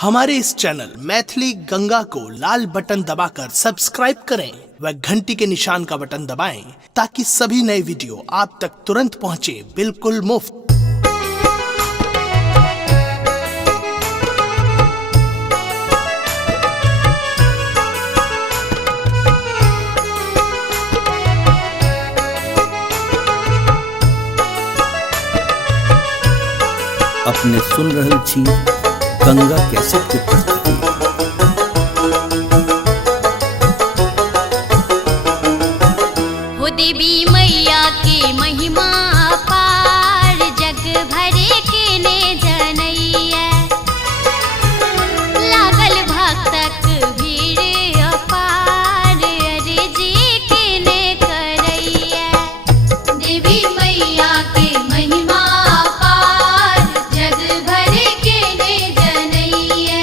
हमारे इस चैनल मैथिली गंगा को लाल बटन दबाकर सब्सक्राइब करें व घंटी के निशान का बटन दबाएं ताकि सभी नए वीडियो आप तक तुरंत पहुंचे बिल्कुल मुफ्त। अपने सुन रहल छी गंगा कैसेट के प्रस्तुति। हो देवी मैया के महिमा अपार, जग भरे के ने जनैया। लागल भक्तक भीड़ अपार, अर्जी के ने करैया। देवी मैया के महिमा अपार, जग भरे के ने जनैया।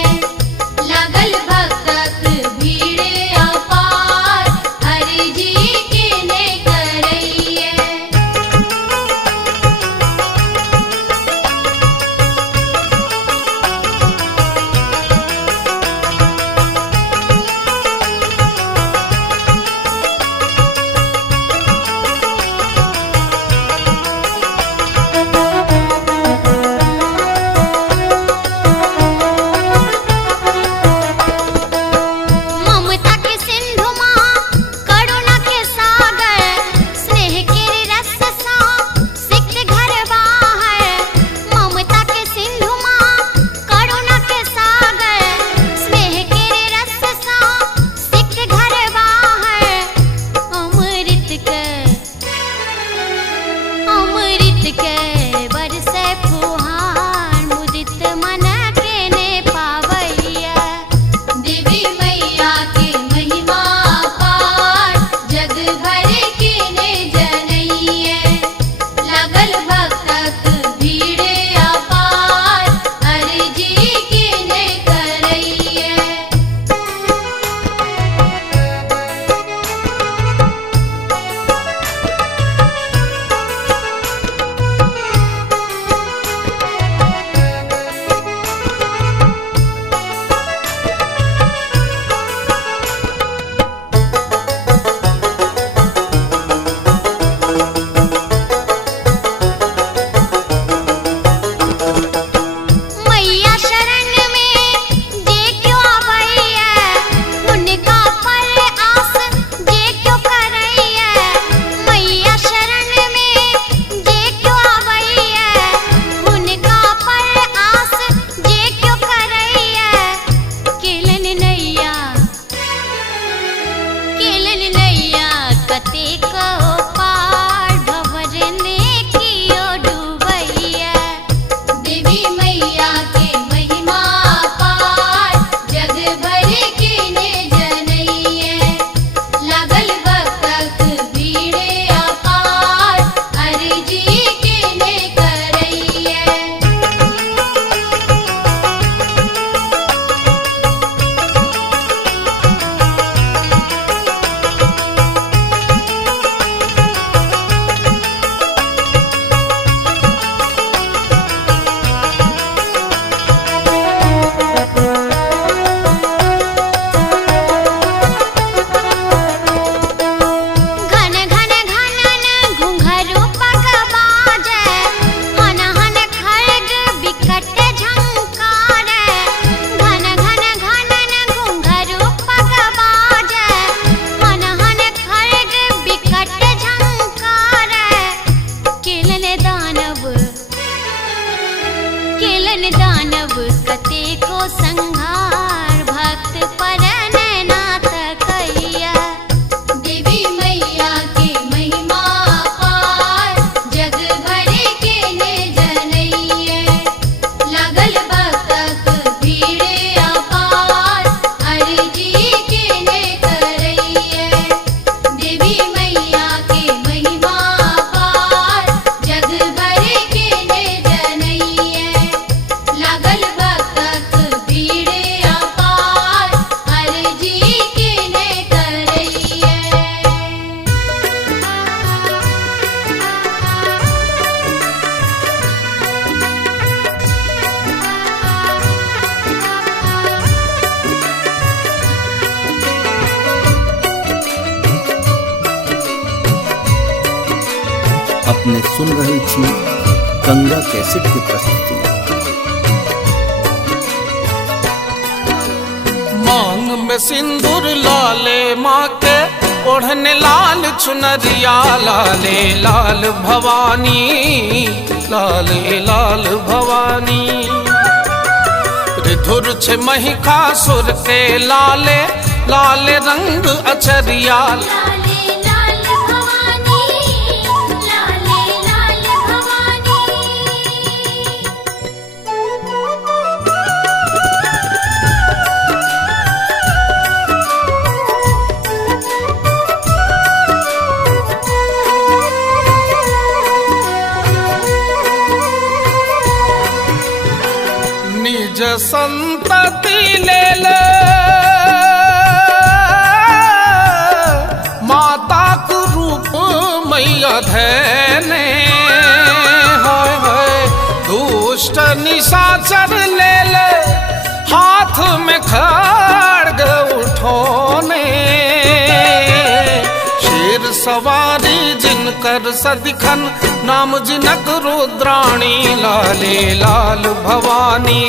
अपने सुन रहल छी गंगा कैसेट की प्रस्तुति। मांग में सिंदूर लाले माँ के ओढ़ने लाल चुनरिया लाले लाल भवानी लाले लाल भवानी। ऋधुर छे महिषासुर के लाले लाल रंग अचरिया लाले लाल भवानी लाले लाल भवानी। निज संतति ले ले माता को रूप मैया धैने हाय हाय। दुष्ट निशाचर ले ले हाथ में खड्ग उठोने। शेर सवारी जिनकर सदिखन नाम जिनक रुद्राणी लाले लाल भवानी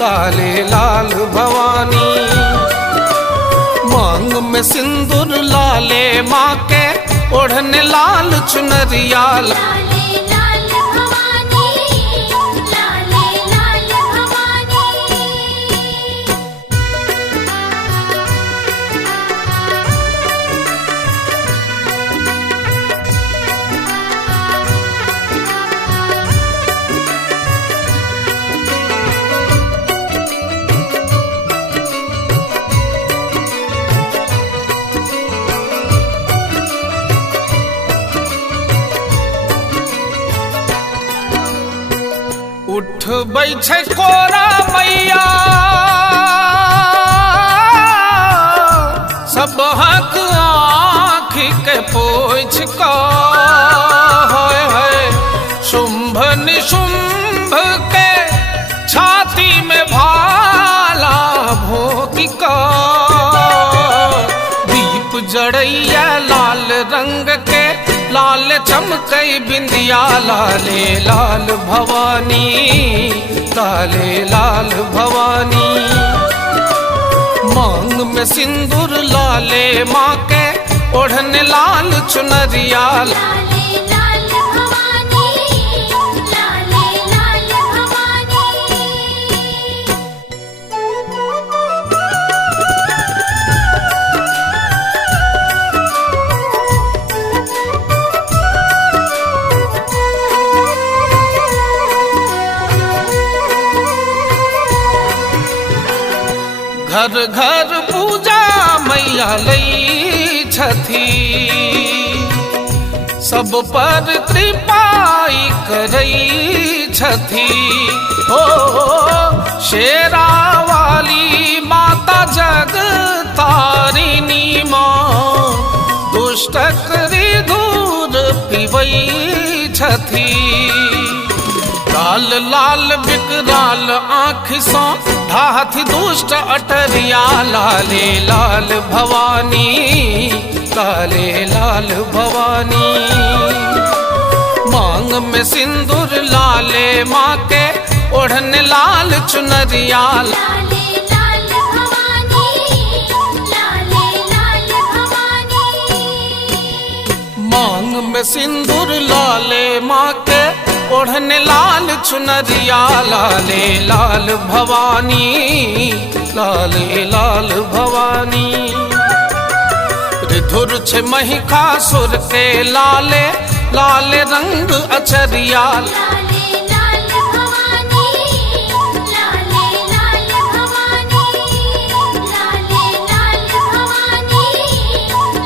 लाले लाल भवानी। मांग में सिंदूर लाले माँ के ओढ़ने लाल चुनरिया लाले लाल भवानी लाले लाल भवानी। उठ बैठे कोरा मैया सब हक आँखि के पोछ का हाय हाय। शुंभ निशुंभ के छाती में भाला भोंकी का। दीप जड़ैया लाल रंग के लाल चमकई बिंदिया लाले लाल भवानी लाले लाल भवानी। मांग में सिंदूर लाले माँ के ओढ़ने लाल चुनरिया लाले लाल भवानी लाले लाल भवानी। घर घर पूजा मैया लई छथी। सब पर कृपाई करई छथी। ओ शेरा वाली माता जग तारिणी माँ दुष्टक दूर पिबई छथी। लाल लाल विकराल आँख सो ढाथ दुष्ट अटरिया लाले लाल भवानी लाले लाल भवानी। मांग में सिंदूर लाले माँ के ओढ़ने लाल चुनरिया लाले लाल भवानी लाले लाल भवानी। मांग में सिंदूर लाले माँ के ओढ़ने लाल चुनरिया लाले लाल भवानी लाले लाल भवानी। ऋधुर छे महिषासुर के लाले लाल रंग अचरिया लाले लाल भवानी लाले लाल भवानी लाले लाल भवानी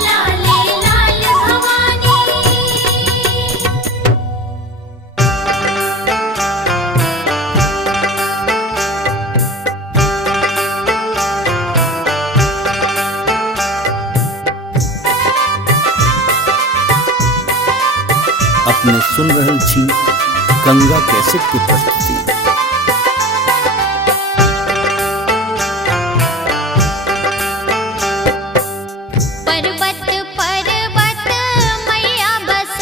लाले लाल भवानी। अपने सुन रहल छी गंगा कैसेट की प्रस्तुति। पर्वत पर्वत मैया बस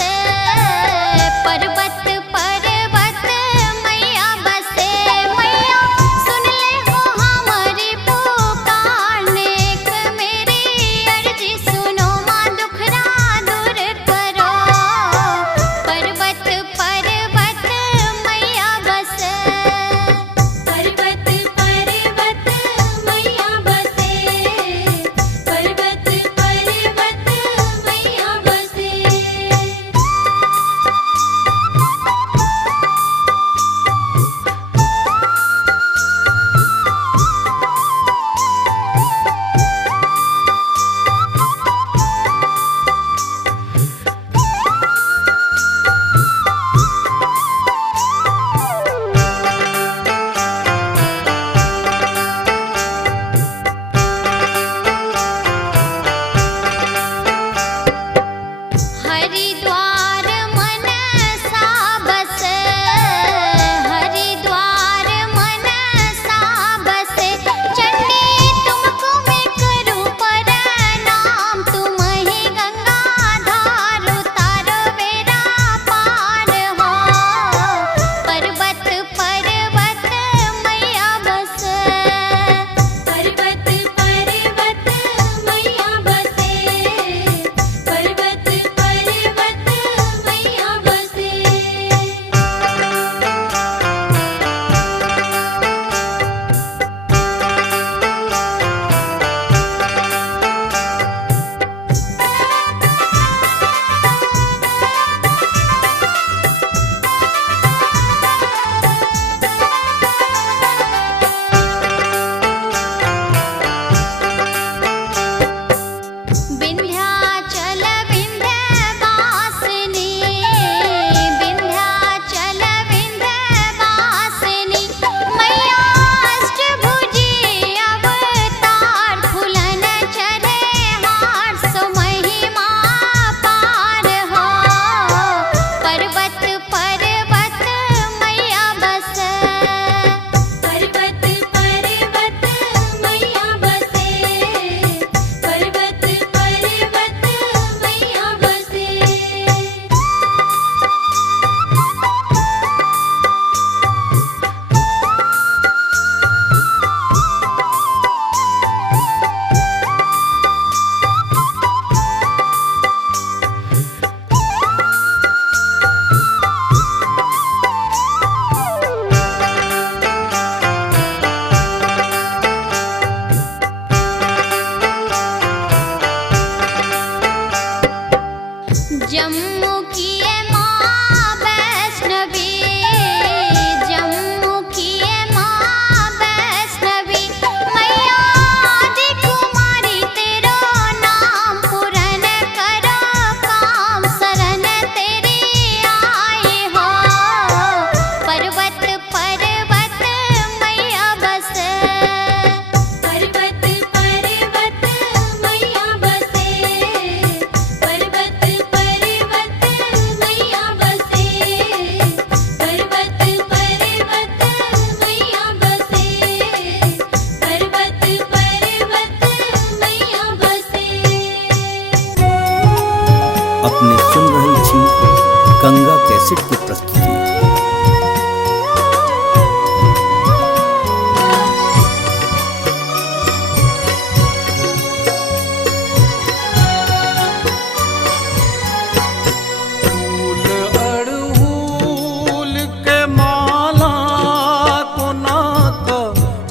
गंगा कैसेट की प्रस्तुति।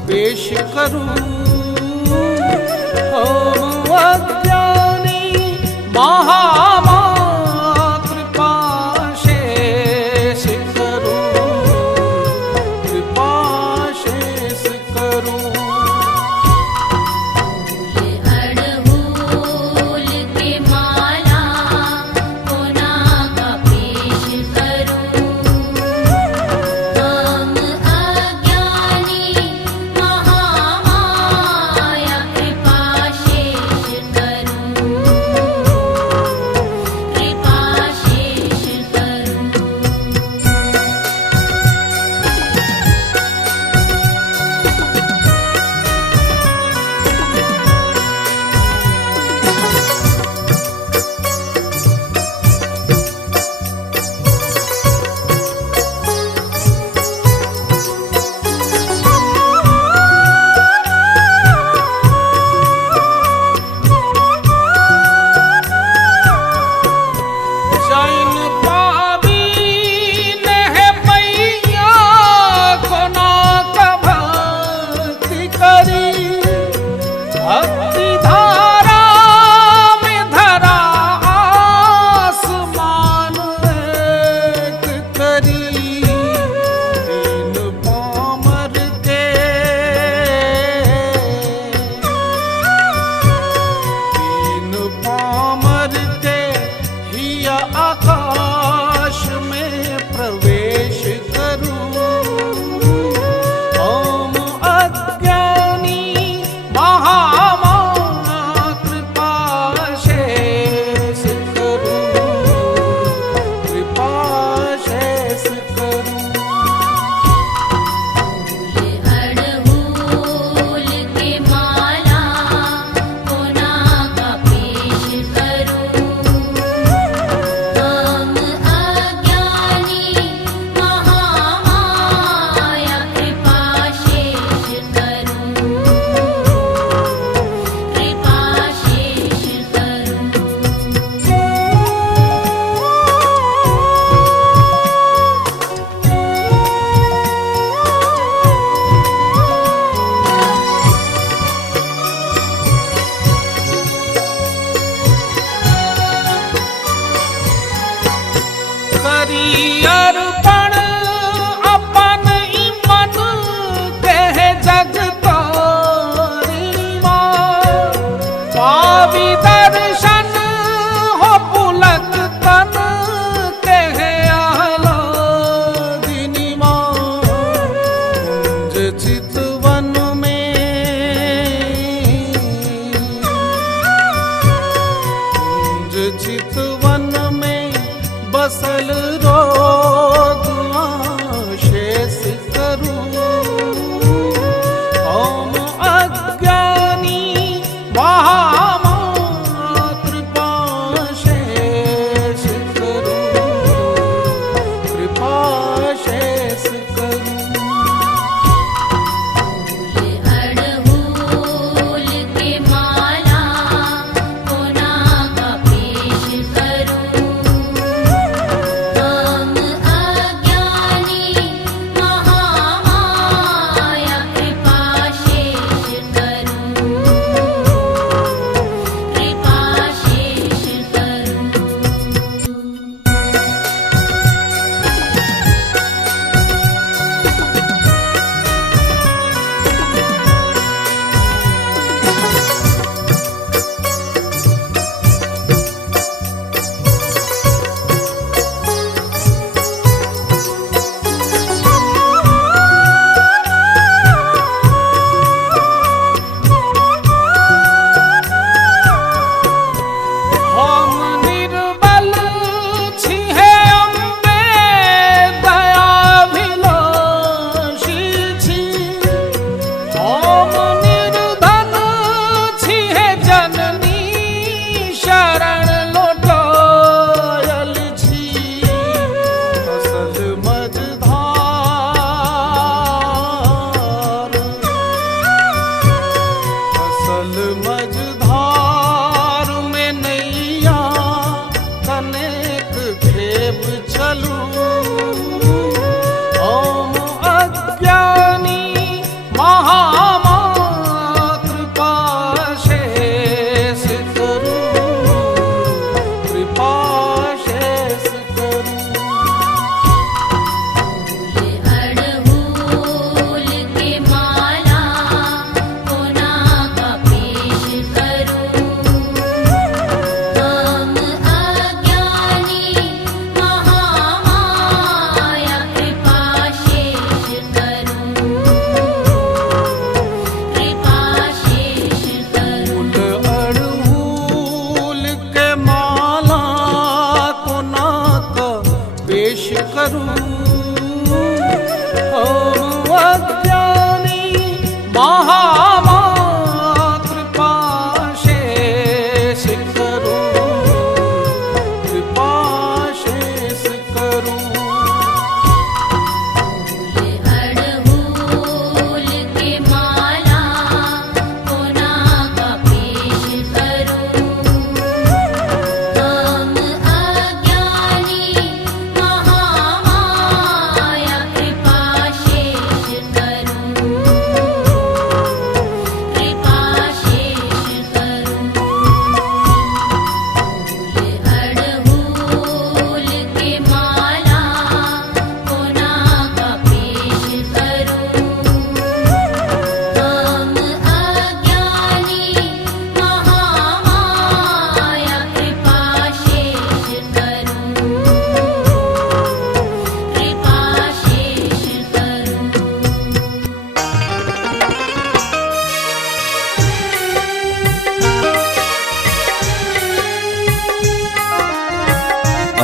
पेश करूं हम अज्ञानी महामा कृपा शेष करूं, कृपा शेष करूं। अड़हुल के माला कोना का पेश करूं हम अज्ञानी महामा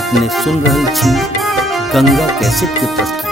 अपने सुन रहल छी गंगा कैसेट के प्रस्तुति।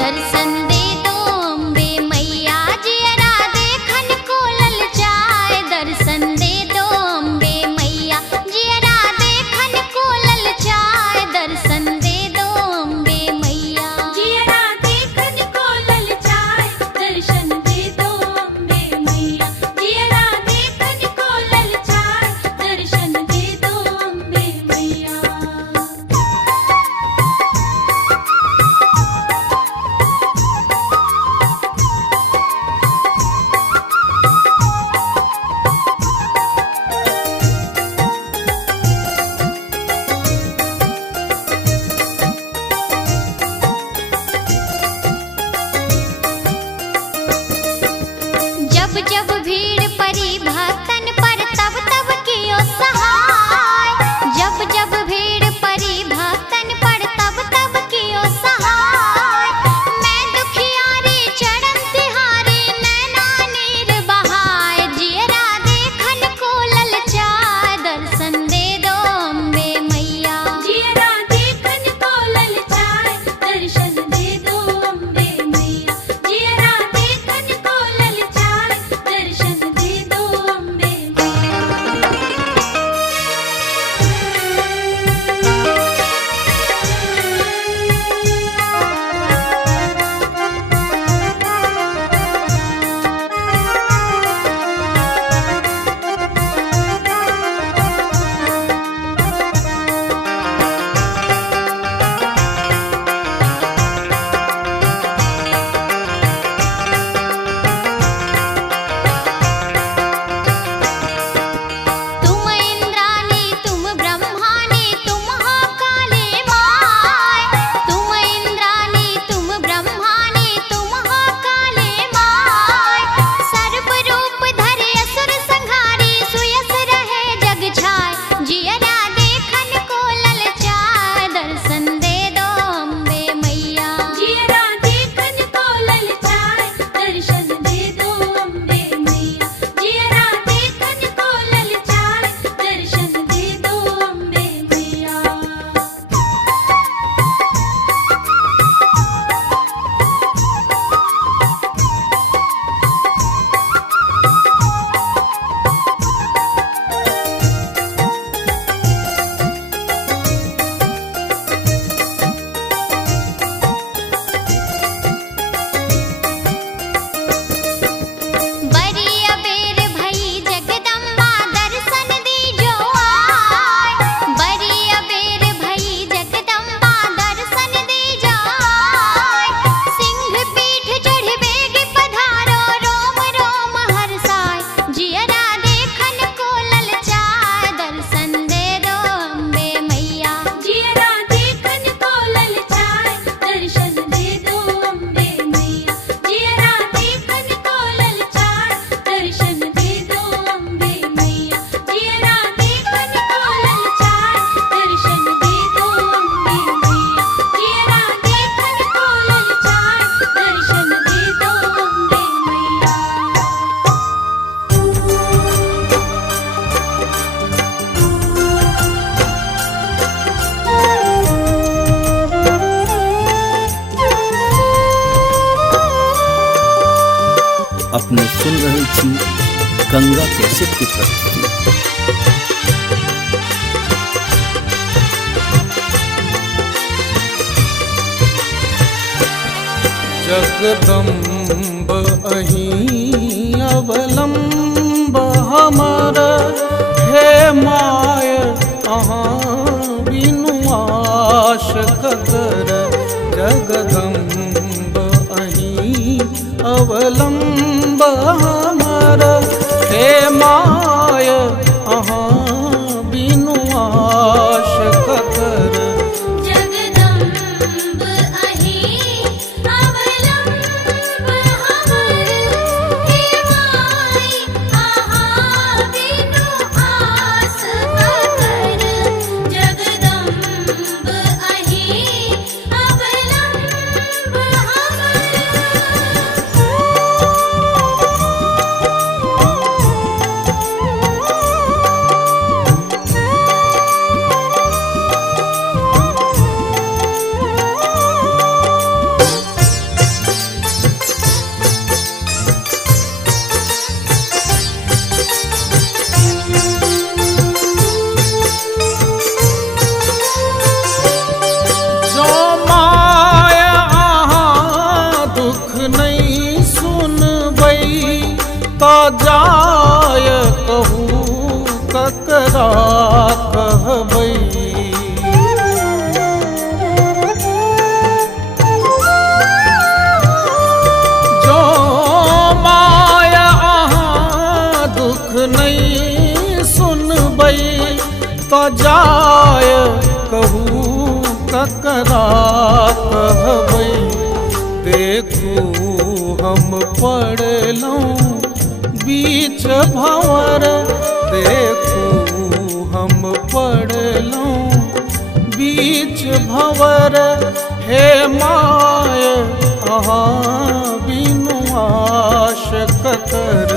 दर्शन दे दो अम्बे मैया जियरा देखन को ललचाए। दर्शन दे दो अम्बे मैया जियरा देखन को ललचाए। दर्शन दे दो अम्बे मैया जियरा देखन को ललचाए। दर्शन दे दो अम्बे मैया जियरा देखन को ललचाए। दर्शन दे दो अम्बे मैया। जब जब भीड़ पड़ी भक्तन पर तब तब कियो सहाय। जब जब भीड़ पड़ी भक्तन पर तब तब कियो सहाय। मैं दुखियारी चरण तिहारी नैना नीर बहाय। जियरा देखन को ललचाए। दर्शन दे दो अम्बे मैया जियरा देखन को ललचाए। दर्शन दे दो अम्बे मैया जियरा देखन को ललचाए। दर्शन दे दो अम्बे मैया। तुम इंद्राणी तुम ब्रह्माणी तुम हो काली माय। तुम इंद्राणी तुम ब्रह्माणी तुम हो काली माय। सर्व रूप धरे असुर संहारी सुयस रहे जग छाय। जियरा देखन को ललचाए। दर्शन दे दो अम्बे मैया जियरा देखन को ललचाए। दर्शन दे दो अम्बे मैया जियरा देखन को ललचाए। दर्शन दे दो अम्बे मैया। बड़ी अबेर भई जगदम्बा दर्शन दीजो आय। बड़ी अबेर भई जगदम्बा दर्शन दीजो आय। सिंह पीठ चढ़ बेग पधारो रोम रोम हर्षाय। जियरा देखन को ललचाए। दर्शन दे दो अम्बे मैया जियरा देखन को ललचाए। दर्शन दे दो अम्बे मैया जियरा देखन को ललचाए। दर्शन दे दो अम्बे मैया जियरा देखन को ललचाए। दर्शन दे दो अम्बे मैया जियरा देखन को ललचाए। दर्शन दे दो अम्बे अपने सुन रहल छी गंगा कैसेट के प्रस्तुति। जगदम्ब अहीं अवलंब हमर हे माय अहाँ बिनु आश ककर। जगदम्ब अहीं अवलंब हमर हे माय अहाँ बिनु आश ककर। जगदम्ब अहीं अवलंब हमर हे माय अहाँ बिनु आस ककर। तो जाय कहू ककरा कहबै। जो माया अहाँ दुख नहीं सुनबै तो जाय कहू ककरा कहबै। देखू हम पड़लौं बीच भंवर, देखू हम पड़लौं बीच भंवर। हे माय अहाँ बिनु आश ककर।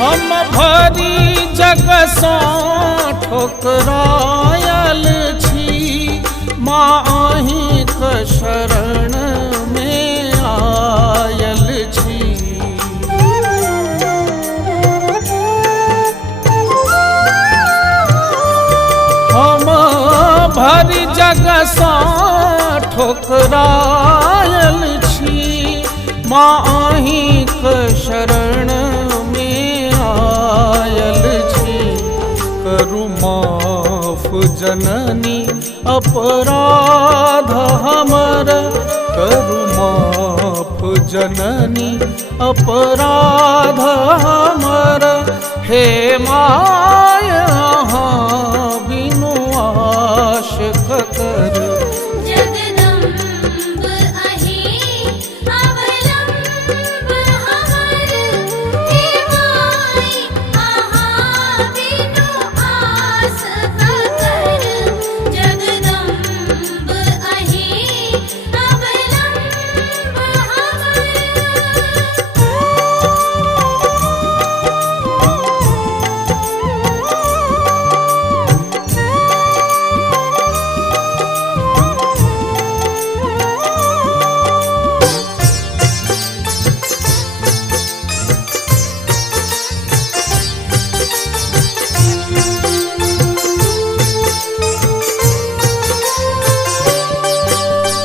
हम भरी जग सँ ठोकरायल छी, माँ अहींक शरण में आयल छी। हम भरी जग सँ ठोकरायल छी, माँ अहींक शरण आयल छी। करु माफ जननी अपराध हमर, करु माफ जननी अपराध हमर। हे माय अहाँ बिनु आश ककर।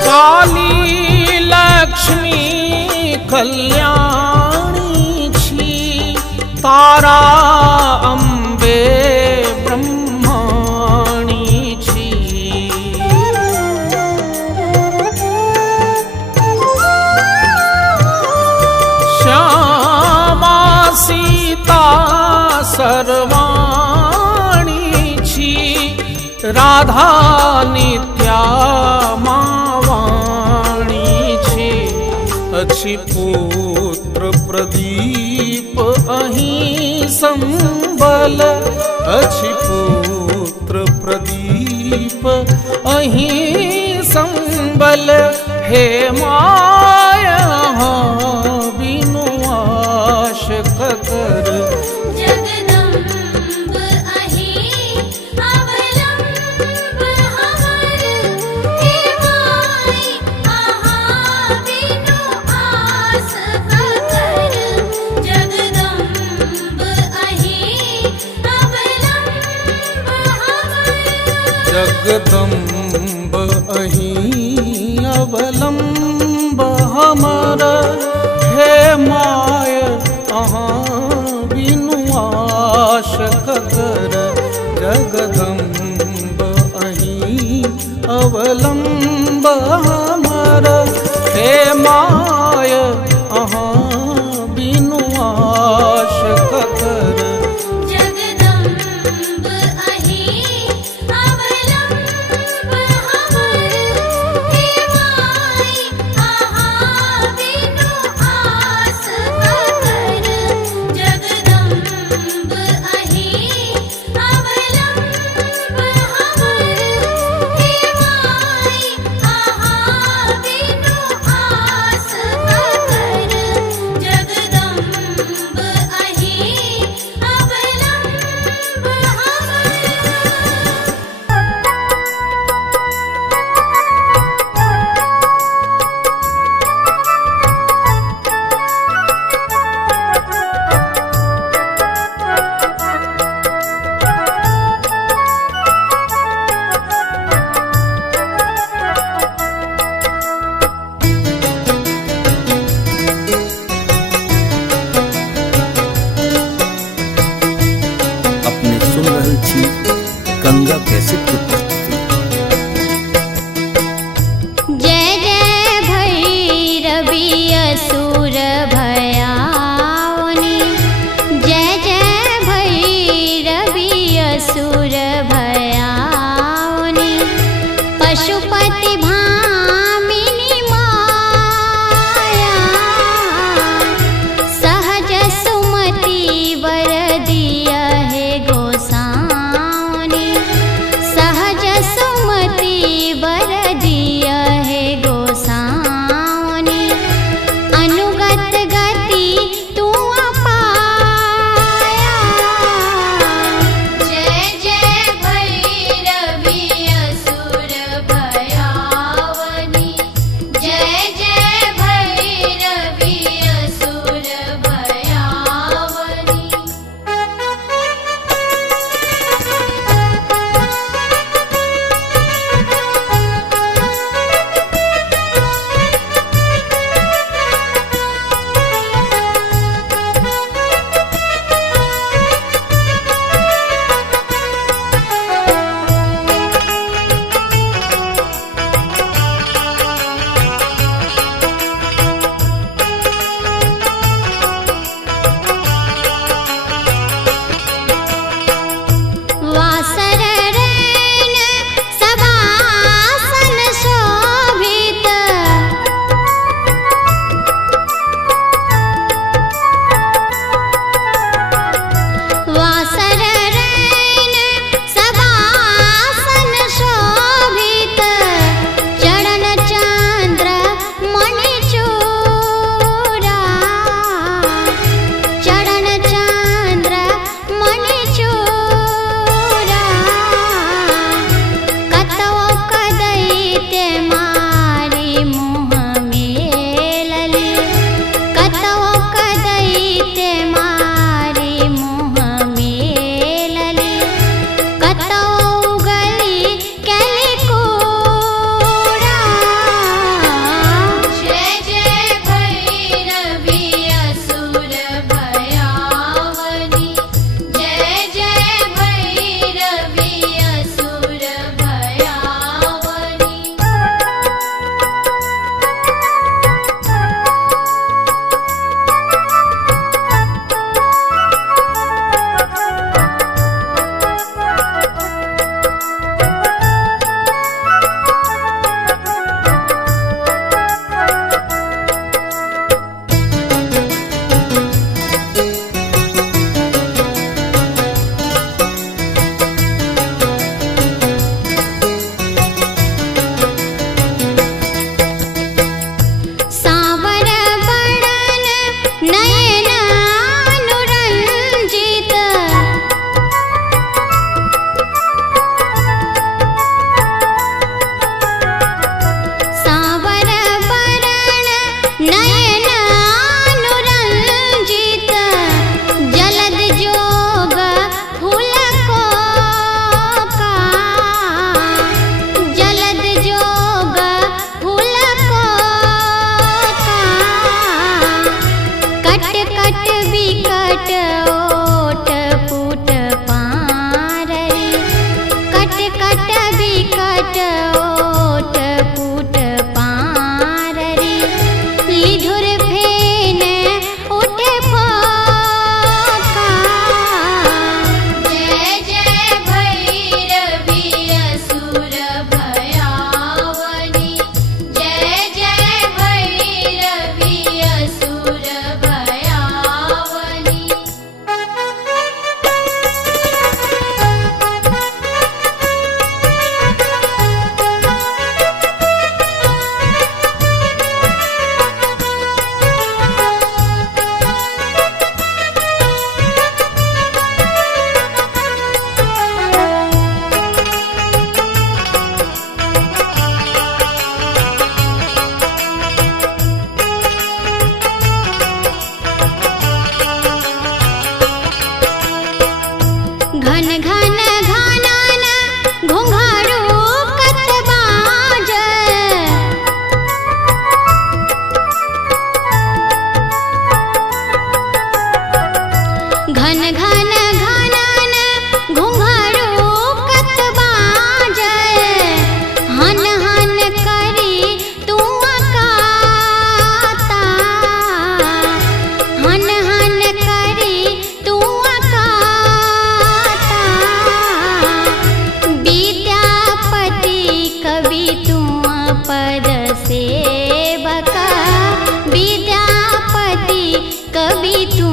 काली लक्ष्मी कल्याणी छी, तारा अम्बे ब्रह्माणी छी। श्यामा सीता सर्वाणी छी, राधा नित्या अछि। पुत्र प्रदीप अहीं संबल, अछि पुत्र प्रदीप अहीं संबल। हे माय अहाँ बिनु आश ककर। जगदम्ब अहीं अवलंब हमर। हे माय अहाँ बिनु आश ककर। जगदम्ब अहीं अवलंब हमर। हे माय अहाँ बिनु आश ककर। कैसेट की प्रस्तुति। जय जय भैरवी असुर भयावनी, जय जय भैरवी असुर भयावनी, पशुपति भामिनी माया, सहज सुमति वर दिया है गोसाउनी, सहज सुमति वर दिया है गोसाउनी, अनुगत गति तू अपाया, जय जय भैरवी असुर भयावनी, जय जय भैरवी असुर भयावनी। वासर रैन सभासन शोभित, वासर रैन सभासन शोभित, चरण चंद्र मणिचूड़ा, चरण चंद्र मणिचूड़ा, कतवो कदैत्य मारी मुँह मेलली, कतवो कदैत्य मारी मुँह मेलली, कतवो गली कैलिकोड़ा, जय जय भैरवी असुर भयावनी, जय जय भैरवी असुर भयावनी। सांवर बड़न नयन अनुरंजित, सांवर बड़न नयन अनुरंजित, जलद जोग फूलको का, जलद जोग फूलको का, कट कट विकट ओट पुट पाररी, कट कट विकट ओट पुट पाररी, लिधुर फेन उठे फोका, जय जय भैरवी असुर भयावनी, जय जय भैरवी असुर भयावनी। घन घन घानन घुंघरू कतबाज, घन घन घानन घुंघरू कतबाज, कवि तू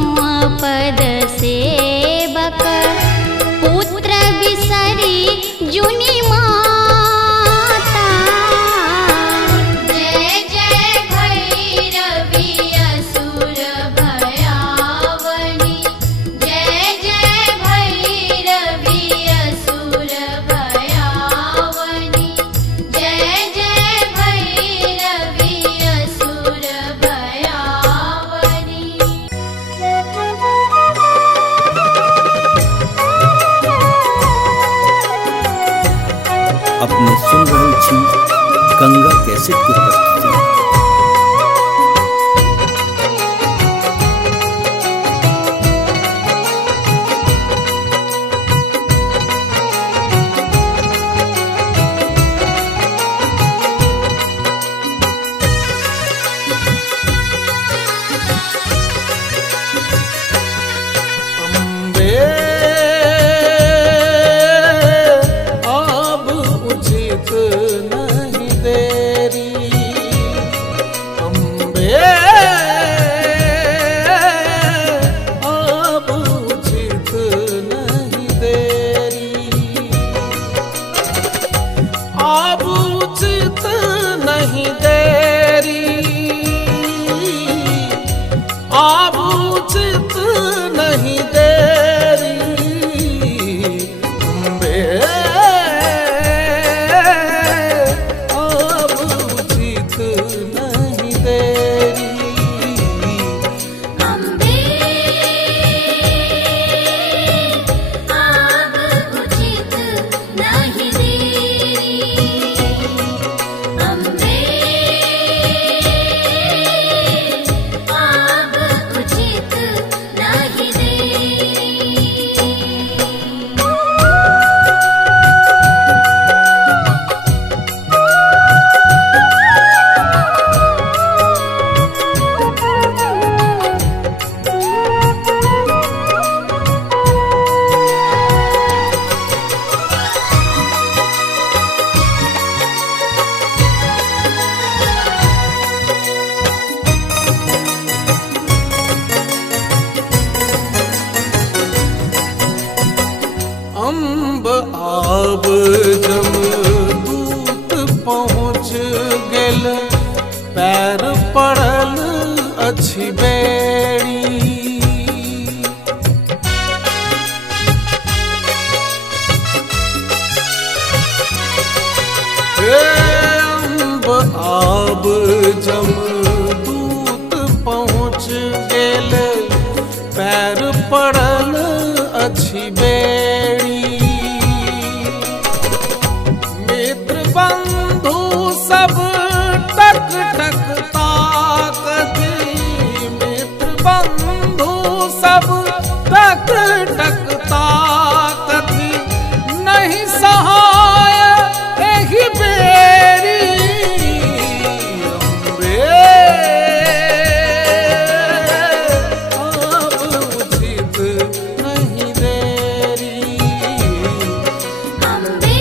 पद सेवक पुत्र बिसरी जुनि माता। जय जय भैरवी असुर भयावनी, जय जय भैरवी असुर भयावनी, जय जय भैरवी असुर भयावनी। अपने सुन रहल छी गंगा कैसेट के प्रस्तुति। अम्बे अब उचित नहीं देरी, अम्बे अब उचित नहीं देरी, अब उचित नहीं देरी, अब उचित नहीं देरी, अम्बे अब उचित नहीं देरी। अम्बे अब उचित नहीं देरी, अम्बे अब उचित नहीं देरी। अम्ब आब जमदूत पहुँच गेल, पैर पड़ल अछि बेड़ी, हे अम्ब आब जमदूत पहुँच गेल, पैर पड़ल अछि बेड़ी, मित्र बंधु सब टक टक ताकती, मित्र बंधु सब टक टक ताकती, नहीं सहाय एहि बेरी, अम्बे अब उचित नहीं देरी, अम्बे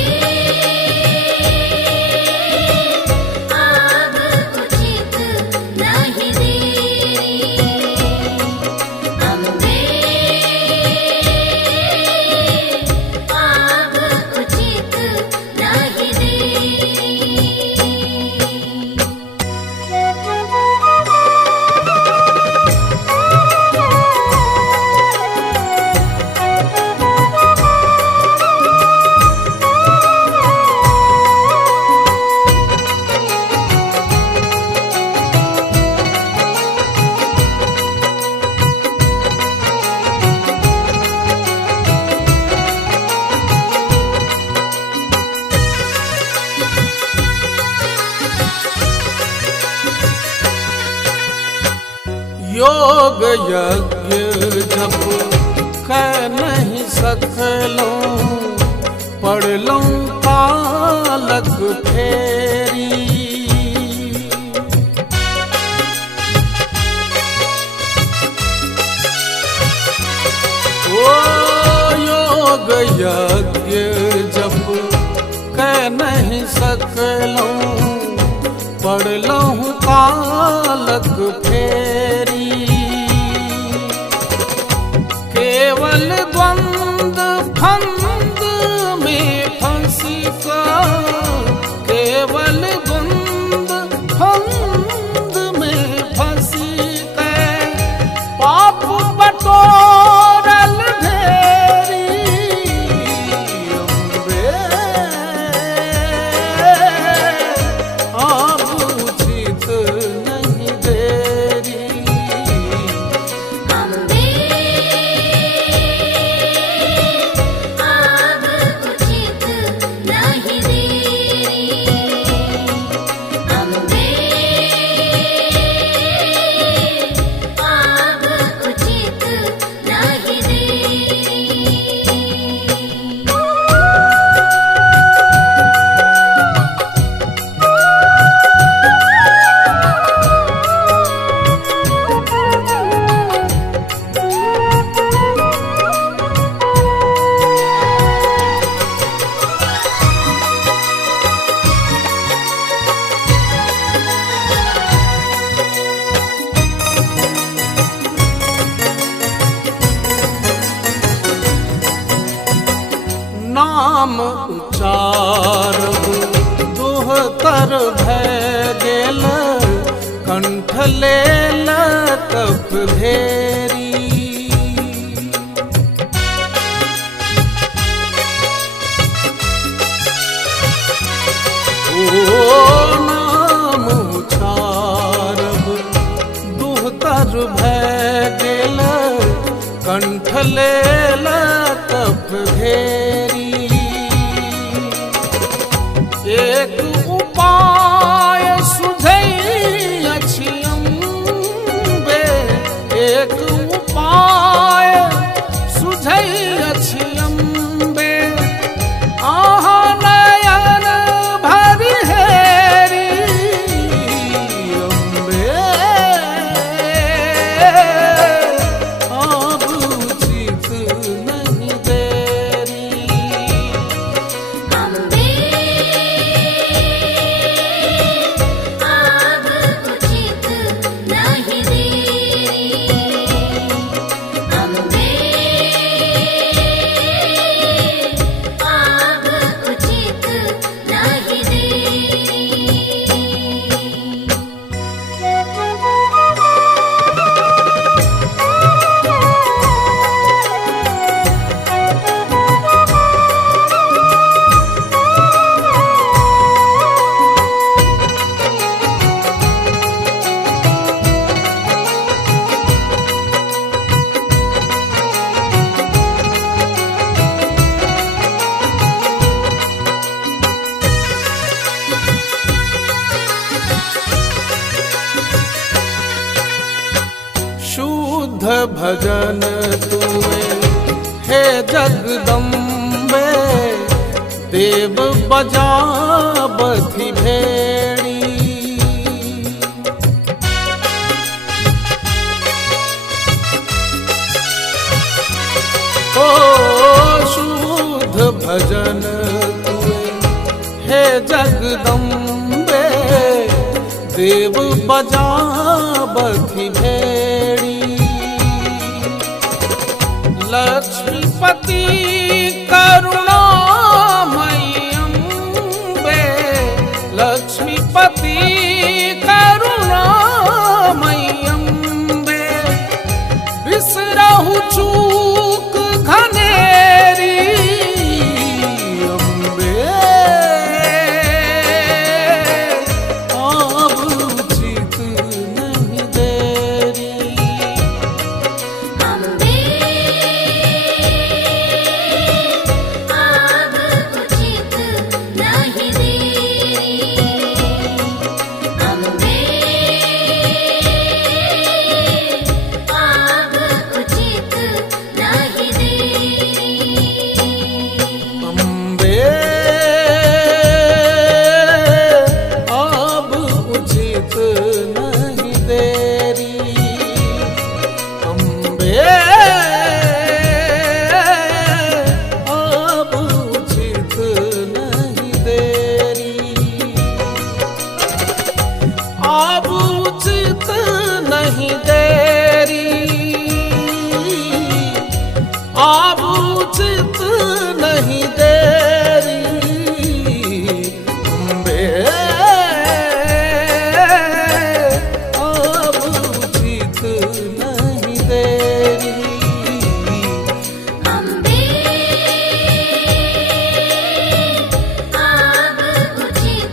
अब उचित नहीं देरी, अम्बे अब उचित नहीं देरी। योग यज्ञ जप कह नहीं सकलूं, पढ़लूं कालक फेरी, ओ योग यज्ञ जप कह नहीं सकलूं, पढ़लूं कालक फेरी, कंठले लतफ भेरी। नाम उचारब दुहतर भय गेल कंठले लतफ भेरी। एक उपाय सुझै अछि अम्बे, एक उपाय सुझै अछि अम्बे, अहाँ नयन भरि हेरी अम्बे। अब उचित नहीं देरी अम्बे, अब उचित नहीं देरी अम्बे, अब उचित नहीं देरी। शुद्ध भजन तुए हे जगदम्बे, देव बजाबथि भेड़ी। ओ शुद्ध भजन तुए हे जगदम्बे, देव बजाबथि भेड़ी। लक्ष्मीपति करुणामयी अम्बे, लक्ष्मीपति करुणामयी अम्बे, बिसरहु चूक घनेरी अम्बे। अब उचित नहीं देरी अम्बे, अब उचित नहीं देरी अम्बे, अब उचित नहीं देरी अम्बे। अब उचित नहीं देरी अम्बे, अब उचित नहीं देरी, अब उचित नहीं देरी, अब उचित नहीं देरी अम्बे। अब उचित नहीं देरी अम्बे, अब उचित नहीं देरी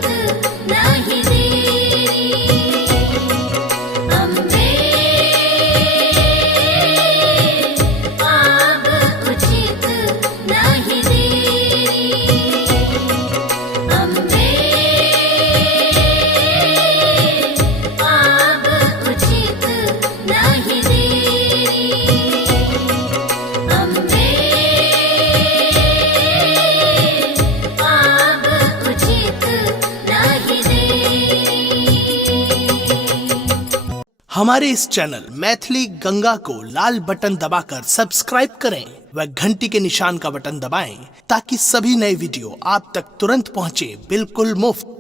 अम्बे, अब उचित नहीं देरी अम्बे, अब उचित नहीं देरी अम्बे, अब उचित नहीं देरी। हमारे इस चैनल मैथिली गंगा को लाल बटन दबाकर सब्सक्राइब करें व घंटी के निशान का बटन दबाएं ताकि सभी नए वीडियो आप तक तुरंत पहुंचे बिल्कुल मुफ्त।